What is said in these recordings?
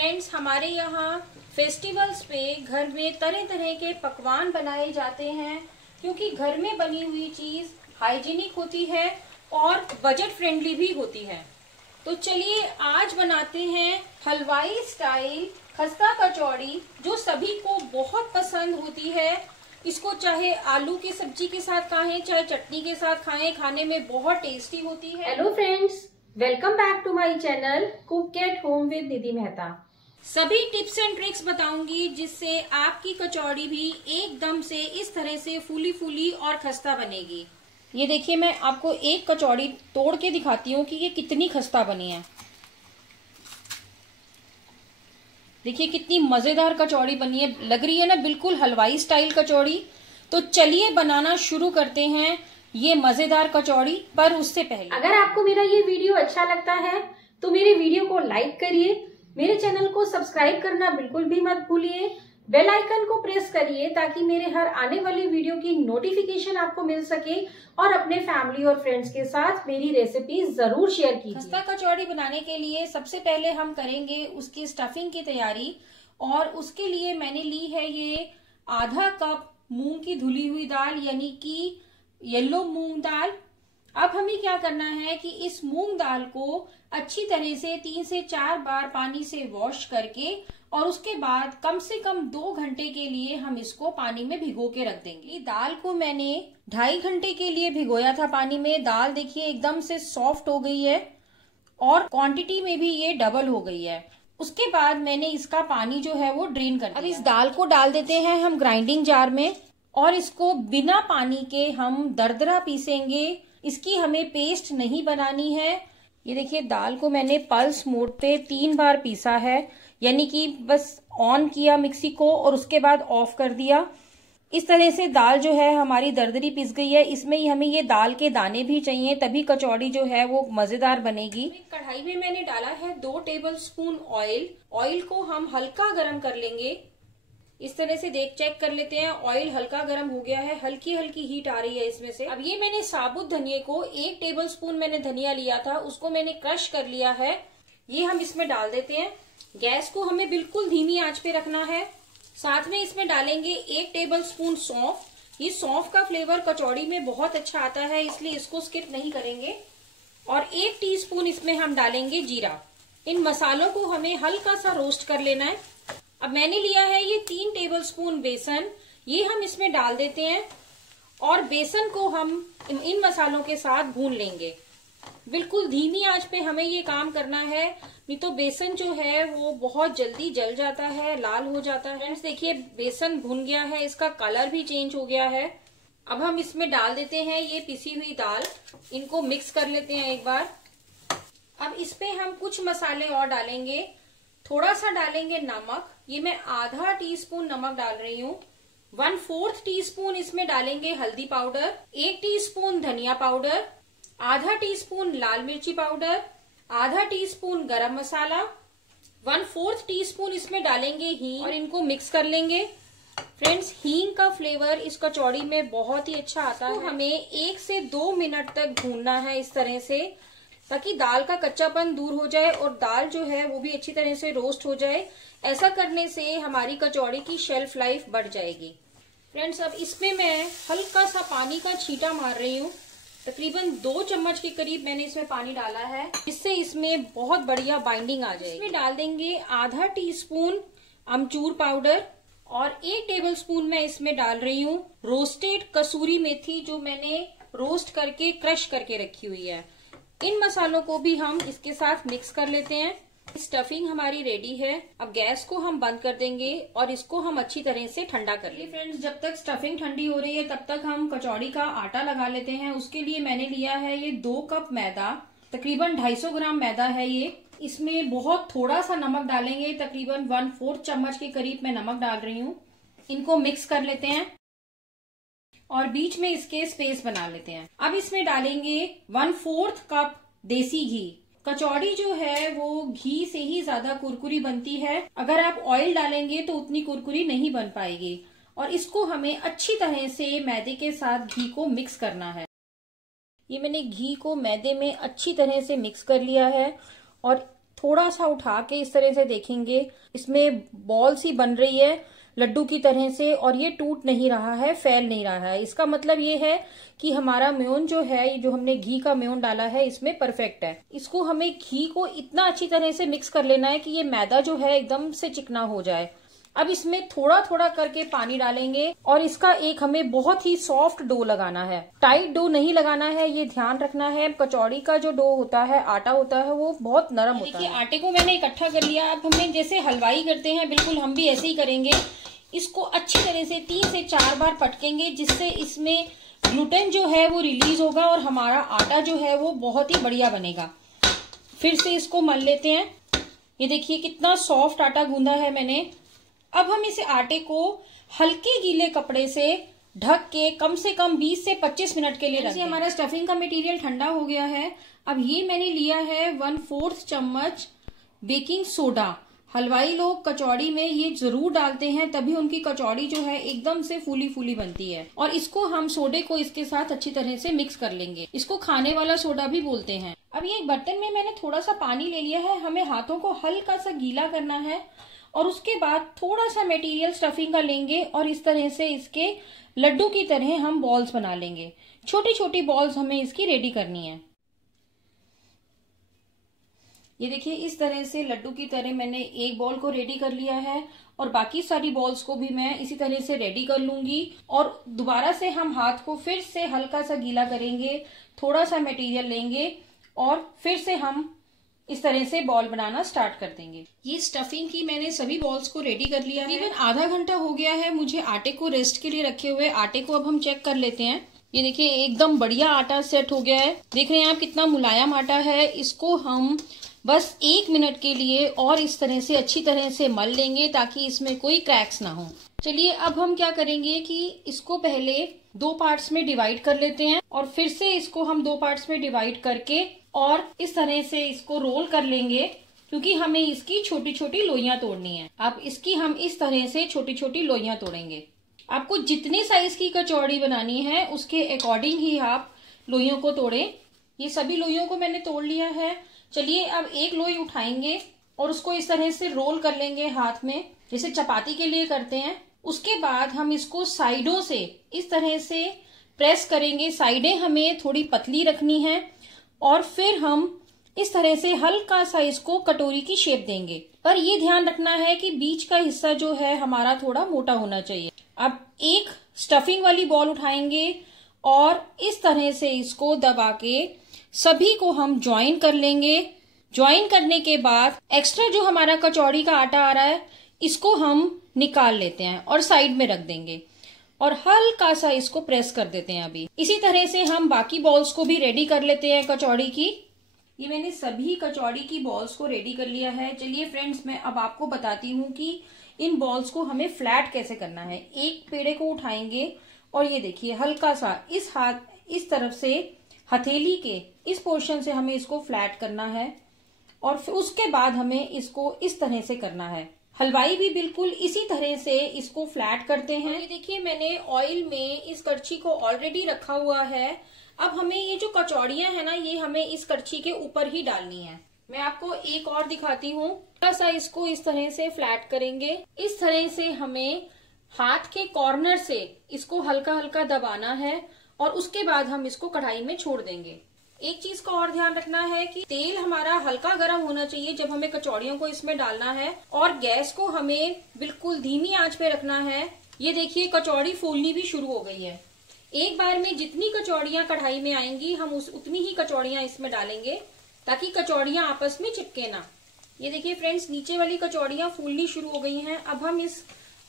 Friends, हमारे यहाँ festivals पे घर में तरह तरह के पकवान बनाए जाते हैं क्योंकि घर में बनी हुई चीज़ हाइजीनिक होती है और बजट फ्रेंडली भी होती है। तो चलिए आज बनाते हैं हलवाई स्टाइल खस्ता कचौड़ी, जो सभी को बहुत पसंद होती है। इसको चाहे आलू की सब्जी के साथ खाएं, चाहे चटनी के साथ खाएं, खाने में बहुत टेस्टी होती है। Hello friends, welcome back to my channel cook at home with Nidhi Mehta. सभी टिप्स एंड ट्रिक्स बताऊंगी जिससे आपकी कचौड़ी भी एकदम से इस तरह से फूली फूली और खस्ता बनेगी। ये देखिए, मैं आपको एक कचौड़ी तोड़ के दिखाती हूँ कि ये कितनी खस्ता बनी है। देखिए कितनी मजेदार कचौड़ी बनी है, लग रही है ना बिल्कुल हलवाई स्टाइल कचौड़ी। तो चलिए बनाना शुरू करते हैं ये मजेदार कचौड़ी। पर उससे पहले अगर आपको मेरा ये वीडियो अच्छा लगता है तो मेरे वीडियो को लाइक करिए, मेरे चैनल को सब्सक्राइब करना बिल्कुल भी मत भूलिए, बेल आइकन को प्रेस करिए ताकि मेरे हर आने वाली वीडियो की नोटिफिकेशन आपको मिल सके और अपने फैमिली और फ्रेंड्स के साथ मेरी रेसिपी जरूर शेयर कीजिए। खस्ता कचौड़ी बनाने के लिए सबसे पहले हम करेंगे उसकी स्टफिंग की तैयारी, और उसके लिए मैंने ली है ये आधा कप मूंग की धुली हुई दाल, यानी कि येलो मूंग दाल। अब हमें क्या करना है कि इस मूंग दाल को अच्छी तरह से 3 से 4 बार पानी से वॉश करके और उसके बाद कम से कम 2 घंटे के लिए हम इसको पानी में भिगो के रख देंगे। दाल को मैंने 2.5 घंटे के लिए भिगोया था पानी में। दाल देखिए एकदम से सॉफ्ट हो गई है और क्वांटिटी में भी ये डबल हो गई है। उसके बाद मैंने इसका पानी जो है वो ड्रेन कर दिया। अब इस दाल को डाल देते हैं हम ग्राइंडिंग जार में और इसको बिना पानी के हम दरदरा पीसेंगे। इसकी हमें पेस्ट नहीं बनानी है। ये देखिए, दाल को मैंने पल्स मोड पे 3 बार पीसा है, यानी कि बस ऑन किया मिक्सी को और उसके बाद ऑफ कर दिया। इस तरह से दाल जो है हमारी दरदरी पिस गई है। इसमें ही हमें ये दाल के दाने भी चाहिए, तभी कचौड़ी जो है वो मजेदार बनेगी। कढ़ाई में मैंने डाला है 2 टेबल स्पून ऑयल। ऑयल को हम हल्का गर्म कर लेंगे। इस तरह से चेक कर लेते हैं, ऑयल हल्का गर्म हो गया है, हल्की हल्की हीट आ रही है इसमें से। अब ये मैंने साबुत धनिया को 1 टेबल स्पून मैंने धनिया लिया था, उसको मैंने क्रश कर लिया है। ये हम इसमें डाल देते हैं। गैस को हमें बिल्कुल धीमी आंच पे रखना है। साथ में इसमें डालेंगे 1 टेबल स्पून सौंफ। ये सौंफ का फ्लेवर कचौड़ी में बहुत अच्छा आता है, इसलिए इसको स्किप नहीं करेंगे। और 1 टीस्पून इसमें हम डालेंगे जीरा। इन मसालों को हमें हल्का सा रोस्ट कर लेना है। अब मैंने लिया है ये 3 टेबल स्पून बेसन, ये हम इसमें डाल देते हैं और बेसन को हम इन मसालों के साथ भून लेंगे। बिल्कुल धीमी आंच पे हमें ये काम करना है, नहीं तो बेसन जो है वो बहुत जल्दी जल जाता है, लाल हो जाता है। फ्रेंड्स देखिए, बेसन भुन गया है, इसका कलर भी चेंज हो गया है। अब हम इसमें डाल देते हैं ये पिसी हुई दाल। इनको मिक्स कर लेते हैं एक बार। अब इस पे हम कुछ मसाले और डालेंगे। थोड़ा सा डालेंगे नमक, ये मैं आधा टीस्पून नमक डाल रही हूँ। 1/4 टीस्पून इसमें डालेंगे हल्दी पाउडर, 1 टीस्पून धनिया पाउडर, आधा टीस्पून लाल मिर्ची पाउडर, आधा टीस्पून गरम मसाला, 1/4 टीस्पून इसमें डालेंगे हींग और इनको मिक्स कर लेंगे। फ्रेंड्स, हींग का फ्लेवर इस कचौड़ी में बहुत ही अच्छा आता है। हमें 1 से 2 मिनट तक भूनना है इस तरह से, ताकि दाल का कच्चापन दूर हो जाए और दाल जो है वो भी अच्छी तरह से रोस्ट हो जाए। ऐसा करने से हमारी कचौड़ी की शेल्फ लाइफ बढ़ जाएगी। फ्रेंड्स, अब इसमें मैं हल्का सा पानी का छींटा मार रही हूँ। तकरीबन 2 चम्मच के करीब मैंने इसमें पानी डाला है, जिससे इसमें बहुत बढ़िया बाइंडिंग आ जाए। इसमें डाल देंगे आधा टीस्पून अमचूर पाउडर और 1 टेबल स्पून मैं इसमें डाल रही हूँ रोस्टेड कसूरी मेथी, जो मैंने रोस्ट करके क्रश करके रखी हुई है। इन मसालों को भी हम इसके साथ मिक्स कर लेते हैं। स्टफिंग हमारी रेडी है। अब गैस को हम बंद कर देंगे और इसको हम अच्छी तरह से ठंडा कर लेंगे। फ्रेंड्स, जब तक स्टफिंग ठंडी हो रही है तब तक हम कचौड़ी का आटा लगा लेते हैं। उसके लिए मैंने लिया है ये 2 कप मैदा, तकरीबन 250 ग्राम मैदा है ये। इसमें बहुत थोड़ा सा नमक डालेंगे, तकरीबन 1/4 चम्मच के करीब मैं नमक डाल रही हूँ। इनको मिक्स कर लेते हैं और बीच में इसके स्पेस बना लेते हैं। अब इसमें डालेंगे 1/4 कप देसी घी। कचौड़ी जो है वो घी से ही ज्यादा कुरकुरी बनती है, अगर आप ऑयल डालेंगे तो उतनी कुरकुरी नहीं बन पाएगी। और इसको हमें अच्छी तरह से मैदे के साथ घी को मिक्स करना है। ये मैंने घी को मैदे में अच्छी तरह से मिक्स कर लिया है और थोड़ा सा उठा के इस तरह से देखेंगे, इसमें बॉल सी बन रही है लड्डू की तरह से, और ये टूट नहीं रहा है, फैल नहीं रहा है। इसका मतलब ये है कि हमारा मेयोन जो है, जो हमने घी का मेयोन डाला है, इसमें परफेक्ट है। इसको हमें घी को इतना अच्छी तरह से मिक्स कर लेना है कि ये मैदा जो है एकदम से चिकना हो जाए। अब इसमें थोड़ा थोड़ा करके पानी डालेंगे और इसका एक हमें बहुत ही सॉफ्ट डो लगाना है। टाइट डो नहीं लगाना है, ये ध्यान रखना है। कचौड़ी का जो डो होता है, आटा होता है, वो बहुत नरम होता है। आटे को मैंने इकट्ठा कर लिया। अब हमें जैसे हलवाई करते हैं, बिल्कुल हम भी ऐसे ही करेंगे। इसको अच्छी तरह से 3 से 4 बार पटकेंगे, जिससे इसमें ग्लूटेन जो है वो रिलीज होगा और हमारा आटा जो है वो बहुत ही बढ़िया बनेगा। फिर से इसको मल लेते हैं। ये देखिए कितना सॉफ्ट आटा गूंदा है मैंने। अब हम इस आटे को हल्के गीले कपड़े से ढक के कम से कम 20 से 25 मिनट के लिए रखें। हमारा स्टफिंग का मटेरियल ठंडा हो गया है। अब ये मैंने लिया है 1/4 चम्मच बेकिंग सोडा। हलवाई लोग कचौड़ी में ये जरूर डालते हैं, तभी उनकी कचौड़ी जो है एकदम से फूली फूली बनती है। और इसको हम सोडे को इसके साथ अच्छी तरह से मिक्स कर लेंगे। इसको खाने वाला सोडा भी बोलते हैं। अब ये एक बर्तन में मैंने थोड़ा सा पानी ले लिया है। हमें हाथों को हल्का सा गीला करना है और उसके बाद थोड़ा सा मटेरियल स्टफिंग का लेंगे और इस तरह से इसके लड्डू की तरह हम बॉल्स बना लेंगे। छोटी छोटी बॉल्स हमें इसकी रेडी करनी है। ये देखिए इस तरह से लड्डू की तरह मैंने एक बॉल को रेडी कर लिया है और बाकी सारी बॉल्स को भी मैं इसी तरह से रेडी कर लूंगी। और दोबारा से हम हाथ को फिर से हल्का सा गीला करेंगे, थोड़ा सा मटेरियल लेंगे और फिर से हम इस तरह से बॉल बनाना स्टार्ट कर देंगे। ये स्टफिंग की मैंने सभी बॉल्स को रेडी कर लिया है। तकरीबन आधा घंटा हो गया है मुझे आटे को रेस्ट के लिए रखे हुए। आटे को अब हम चेक कर लेते हैं। ये देखिए एकदम बढ़िया आटा सेट हो गया है। देख रहे हैं आप कितना मुलायम आटा है। इसको हम बस 1 मिनट के लिए और इस तरह से अच्छी तरह से मल लेंगे ताकि इसमें कोई क्रैक्स ना हो। चलिए अब हम क्या करेंगे कि इसको पहले 2 पार्ट्स में डिवाइड कर लेते हैं और फिर से इसको हम 2 पार्ट्स में डिवाइड करके और इस तरह से इसको रोल कर लेंगे, क्योंकि हमें इसकी छोटी छोटी लोइयां तोड़नी है। अब इसकी हम इस तरह से छोटी छोटी लोइयां तोड़ेंगे। आपको जितने साइज की कचौड़ी बनानी है उसके अकॉर्डिंग ही आप लोइयों को तोड़ें। ये सभी लोइयों को मैंने तोड़ लिया है। चलिए अब एक लोई उठाएंगे और उसको इस तरह से रोल कर लेंगे हाथ में, जैसे चपाती के लिए करते हैं। उसके बाद हम इसको साइडों से इस तरह से प्रेस करेंगे। साइडें हमें थोड़ी पतली रखनी है और फिर हम इस तरह से हल्का सा इसको कटोरी की शेप देंगे। पर ये ध्यान रखना है कि बीच का हिस्सा जो है हमारा थोड़ा मोटा होना चाहिए। अब एक स्टफिंग वाली बॉल उठाएंगे और इस तरह से इसको दबा के सभी को हम ज्वाइन कर लेंगे। ज्वाइन करने के बाद एक्स्ट्रा जो हमारा कचौड़ी का आटा आ रहा है इसको हम निकाल लेते हैं और साइड में रख देंगे और हल्का सा इसको प्रेस कर देते हैं। अभी इसी तरह से हम बाकी बॉल्स को भी रेडी कर लेते हैं कचौड़ी की। ये मैंने सभी कचौड़ी की बॉल्स को रेडी कर लिया है। चलिए फ्रेंड्स, मैं अब आपको बताती हूँ कि इन बॉल्स को हमें फ्लैट कैसे करना है। एक पेड़े को उठाएंगे और ये देखिए हल्का सा इस तरफ से हथेली के इस पोर्शन से हमें इसको फ्लैट करना है और फिर उसके बाद हमें इसको इस तरह से करना है। हलवाई भी बिल्कुल इसी तरह से इसको फ्लैट करते हैं। ये देखिए मैंने ऑयल में इस कड़छी को ऑलरेडी रखा हुआ है। अब हमें ये जो कचौड़ियां है ना, ये हमें इस कड़छी के ऊपर ही डालनी है। मैं आपको एक और दिखाती हूँ। थोड़ा सा इसको इस तरह से फ्लैट करेंगे। इस तरह से हमें हाथ के कॉर्नर से इसको हल्का हल्का दबाना है और उसके बाद हम इसको कढ़ाई में छोड़ देंगे। एक चीज का और ध्यान रखना है कि तेल हमारा हल्का गर्म होना चाहिए जब हमें कचौड़ियों को इसमें डालना है और गैस को हमें बिल्कुल धीमी आंच पे रखना है। ये देखिए कचौड़ी फूलनी भी शुरू हो गई है। एक बार में जितनी कचौड़ियां कढ़ाई में आएंगी हम उतनी ही कचौड़ियां इसमें डालेंगे ताकि कचौड़ियां आपस में चिपके ना। ये देखिए फ्रेंड्स, नीचे वाली कचौड़ियां फूलनी शुरू हो गई हैं। अब हम इस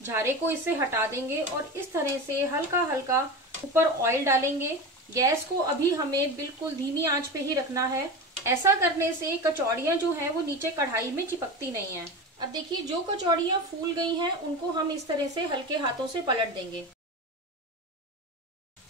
झारे को इससे हटा देंगे और इस तरह से हल्का हल्का ऊपर ऑयल डालेंगे। गैस को अभी हमें बिल्कुल धीमी आंच पे ही रखना है। ऐसा करने से कचौड़ियां जो है वो नीचे कढ़ाई में चिपकती नहीं है। अब देखिए जो कचौड़ियां फूल गई हैं उनको हम इस तरह से हल्के हाथों से पलट देंगे।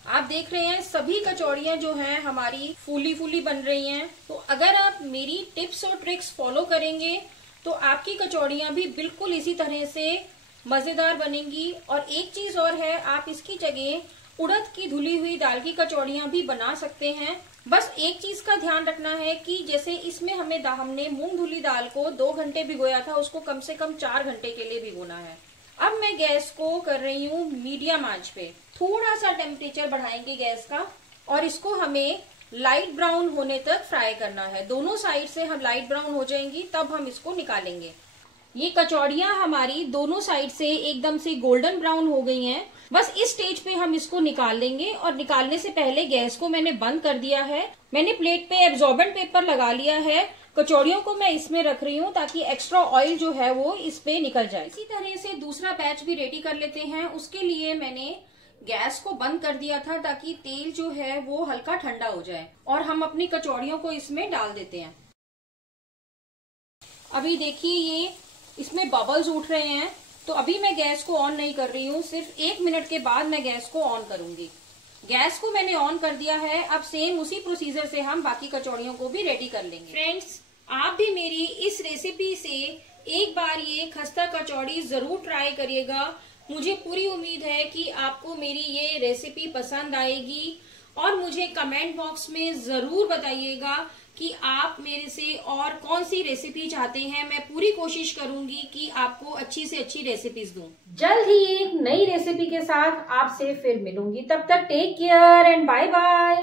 आप देख रहे हैं सभी कचौड़ियां जो हैं हमारी फूली फूली बन रही हैं। तो अगर आप मेरी टिप्स और ट्रिक्स फॉलो करेंगे तो आपकी कचौड़ियां भी बिल्कुल इसी तरह से मजेदार बनेंगी। और एक चीज और है, आप इसकी जगह उड़द की धुली हुई दाल की कचौड़ियां भी बना सकते हैं। बस एक चीज का ध्यान रखना है कि जैसे इसमें हमने मूंग धुली दाल को 2 घंटे भिगोया था, उसको कम से कम 4 घंटे के लिए भिगोना है। अब मैं गैस को कर रही हूँ मीडियम आंच पे। थोड़ा सा टेम्परेचर बढ़ाएंगे गैस का और इसको हमें लाइट ब्राउन होने तक फ्राई करना है। दोनों साइड से हम लाइट ब्राउन हो जाएंगी तब हम इसको निकालेंगे। ये कचौड़ियां हमारी दोनों साइड से एकदम से गोल्डन ब्राउन हो गई हैं। बस इस स्टेज पे हम इसको निकाल लेंगे और निकालने से पहले गैस को मैंने बंद कर दिया है। मैंने प्लेट पे एब्जॉर्बेंट पेपर लगा लिया है। कचौड़ियों को मैं इसमें रख रही हूँ ताकि एक्स्ट्रा ऑयल जो है वो इस पे निकल जाए। इसी तरह से दूसरा बैच भी रेडी कर लेते हैं। उसके लिए मैंने गैस को बंद कर दिया था ताकि तेल जो है वो हल्का ठंडा हो जाए और हम अपनी कचौड़ियों को इसमें डाल देते हैं। अभी देखिए ये इसमें बबल्स उठ रहे हैं, तो अभी मैं गैस को ऑन नहीं कर रही हूँ। सिर्फ 1 मिनट के बाद मैं गैस को ऑन करूंगी। गैस को मैंने ऑन कर दिया है। अब सेम उसी प्रोसीजर से हम बाकी कचौड़ियों को भी रेडी कर लेंगे। फ्रेंड्स, आप भी मेरी इस रेसिपी से एक बार ये खस्ता कचौड़ी जरूर ट्राई करिएगा। मुझे पूरी उम्मीद है कि आपको मेरी ये रेसिपी पसंद आएगी और मुझे कमेंट बॉक्स में जरूर बताइएगा कि आप मेरे से और कौन सी रेसिपी चाहते हैं। मैं पूरी कोशिश करूंगी कि आपको अच्छी से अच्छी रेसिपीज दूं। जल्द ही एक नई रेसिपी के साथ आपसे फिर मिलूंगी। तब तक take care and bye bye.